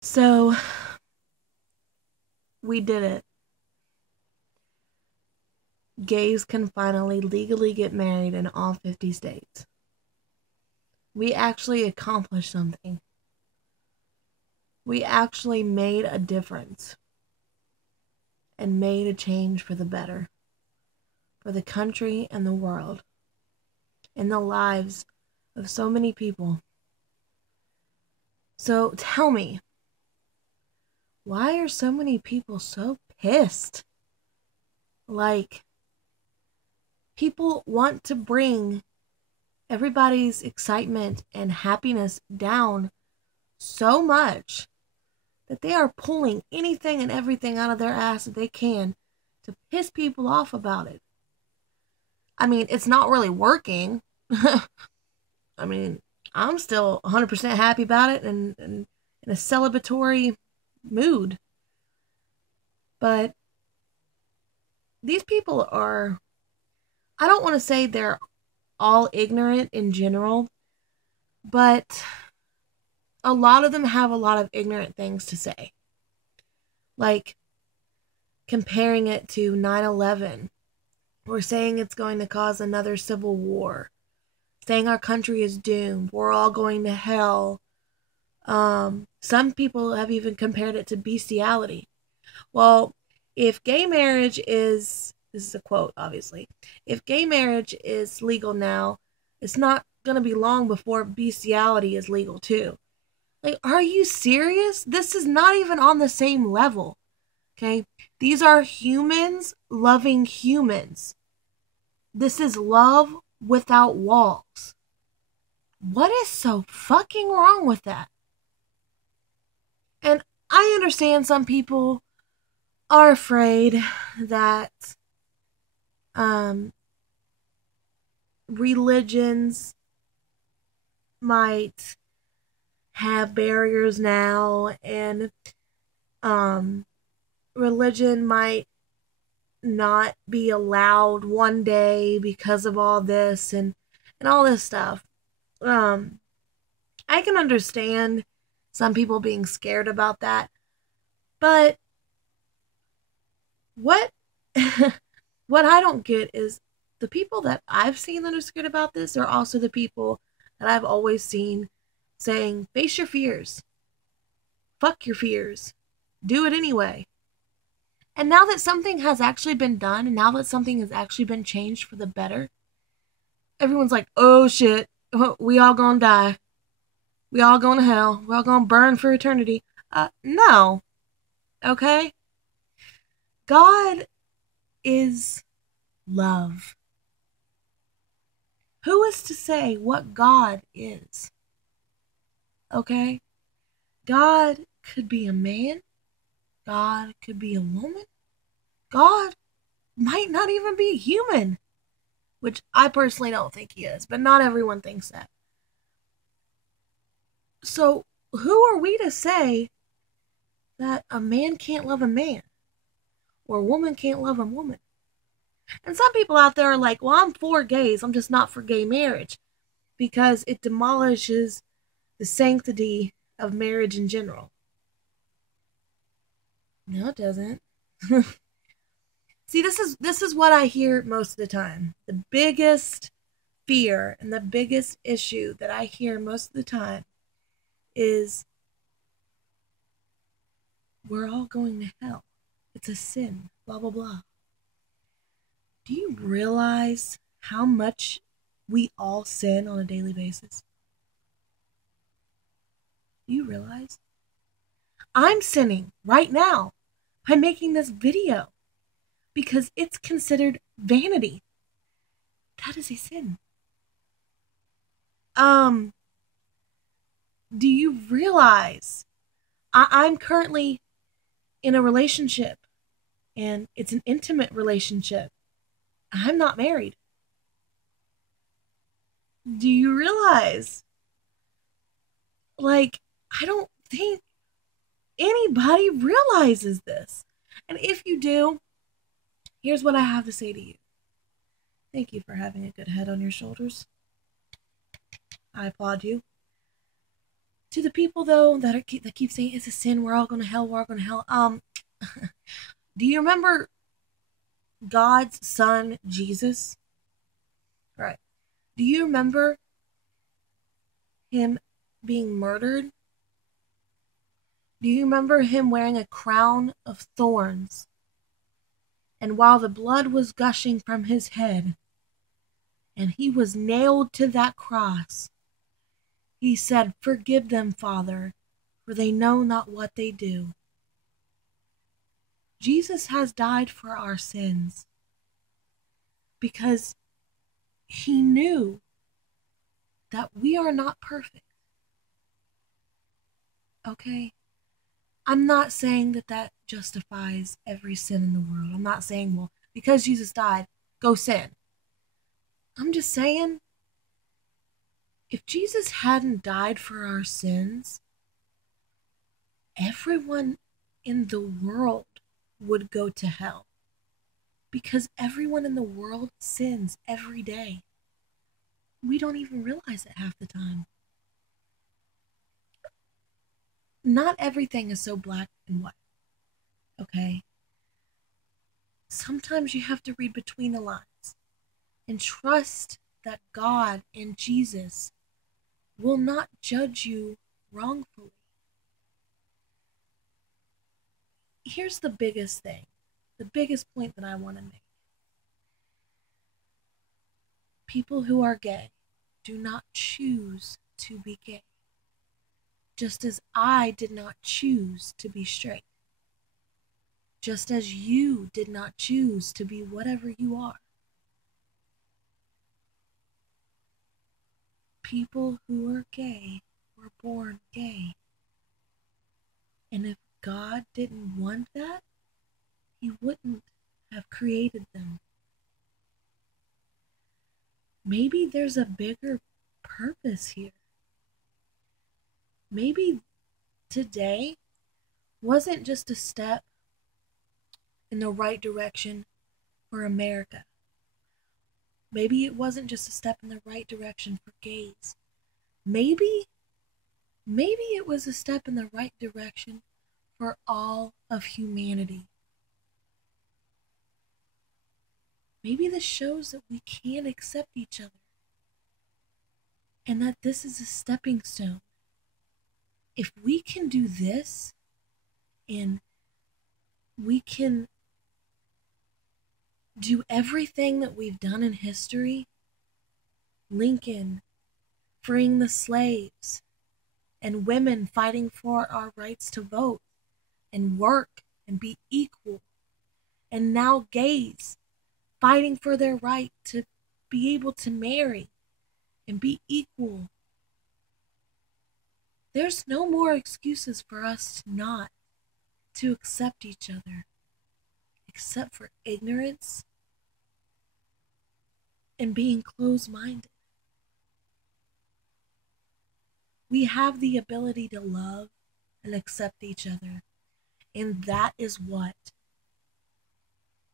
So we did it. Gays can finally legally get married in all 50 states. We actually accomplished something. We actually made a difference and made a change for the better, for the country and the world, in the lives of so many people. So tell me, why are so many people so pissed? Like, people want to bring everybody's excitement and happiness down so much that they are pulling anything and everything out of their ass that they can to piss people off about it. I mean, it's not really working. I mean, I'm still 100% happy about it and in a celebratory mood. But these people are, I don't want to say they're all ignorant in general, but a lot of them have a lot of ignorant things to say. Like comparing it to 9/11, or saying it's going to cause another civil war, saying our country is doomed, we're all going to hell. Some people have even compared it to bestiality. Well, if gay marriage is, this is a quote, obviously, if gay marriage is legal now, it's not going to be long before bestiality is legal too. Like, are you serious? This is not even on the same level. Okay? These are humans loving humans. This is love without walls. What is so fucking wrong with that? And I understand some people are afraid that um, religions might have barriers now, and religion might not be allowed one day because of all this and all this stuff. Um, I can understand some people being scared about that, but what what I don't get is the people that I've seen that are scared about this are also the people that I've always seen saying, face your fears. Fuck your fears. Do it anyway. And now that something has actually been done, and now that something has actually been changed for the better, everyone's like, oh shit, we all gonna die. We all going to hell. We all gonna burn for eternity. No. Okay? God is love. Who is to say what God is? Okay? God could be a man. God could be a woman. God might not even be a human, which I personally don't think he is, but not everyone thinks that. So, who are we to say that a man can't love a man or a woman can't love a woman? And some people out there are like, well, I'm for gays, I'm just not for gay marriage because it demolishes the sanctity of marriage in general. No, it doesn't. See, this is what I hear most of the time. The biggest fear and the biggest issue that I hear most of the time is we're all going to hell. It's a sin. Blah blah blah. Do you realize how much we all sin on a daily basis? Do you realize? I'm sinning right now by making this video because it's considered vanity. That is a sin. Um, do you realize I'm currently in a relationship and it's an intimate relationship? I'm not married. Do you realize? Like, I don't think anybody realizes this. And if you do, here's what I have to say to you. Thank you for having a good head on your shoulders. I applaud you. To the people though that keep saying it's a sin, we're all going to hell, we're all going to hell. Do you remember God's son Jesus? Right. Do you remember him being murdered? Do you remember him wearing a crown of thorns? And while the blood was gushing from his head, and he was nailed to that cross, he said, "Forgive them, Father, for they know not what they do." Jesus has died for our sins because he knew that we are not perfect. Okay? I'm not saying that justifies every sin in the world. I'm not saying, well, because Jesus died, go sin. I'm just saying, if Jesus hadn't died for our sins, everyone in the world would go to hell. Because everyone in the world sins every day. We don't even realize it half the time. Not everything is so black and white. Okay? Sometimes you have to read between the lines and trust that God and Jesus will not judge you wrongfully. Here's the biggest thing, the biggest point that I want to make. People who are gay do not choose to be gay, just as I did not choose to be straight, just as you did not choose to be whatever you are. People who are gay were born gay. And if God didn't want that, he wouldn't have created them. Maybe there's a bigger purpose here. Maybe today wasn't just a step in the right direction for America. Maybe it wasn't just a step in the right direction for gays. Maybe it was a step in the right direction for all of humanity. Maybe this shows that we can accept each other and that this is a stepping stone. If we can do this and we can do everything that we've done in history, Lincoln freeing the slaves, and women fighting for our rights to vote and work and be equal, and now gays fighting for their right to be able to marry and be equal. There's no more excuses for us not to accept each other, except for ignorance and being closed-minded. We have the ability to love and accept each other, and that is what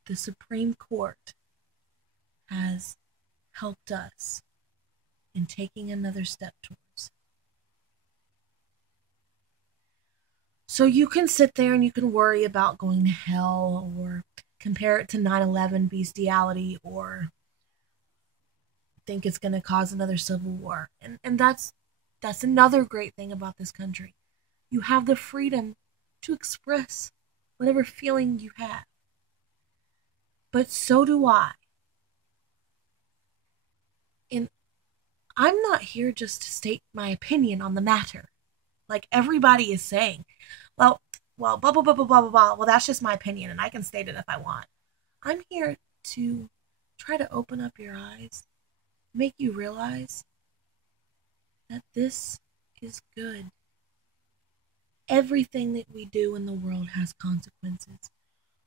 the Supreme Court has helped us in taking another step towards. So you can sit there and you can worry about going to hell or compare it to 9/11 bestiality or think it's going to cause another civil war. And that's another great thing about this country. You have the freedom to express whatever feeling you have. But so do I. And I'm not here just to state my opinion on the matter. Like everybody is saying, well, blah, blah, blah, blah, blah, blah, blah. Well, that's just my opinion and I can state it if I want. I'm here to try to open up your eyes, make you realize that this is good. Everything that we do in the world has consequences,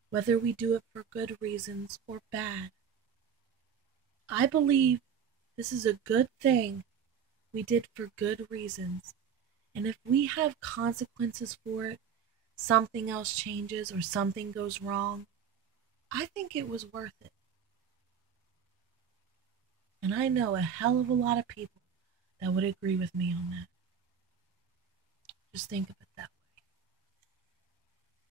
whether we do it for good reasons or bad. I believe this is a good thing we did for good reasons. And if we have consequences for it, something else changes or something goes wrong, I think it was worth it. And I know a hell of a lot of people that would agree with me on that. Just think of it.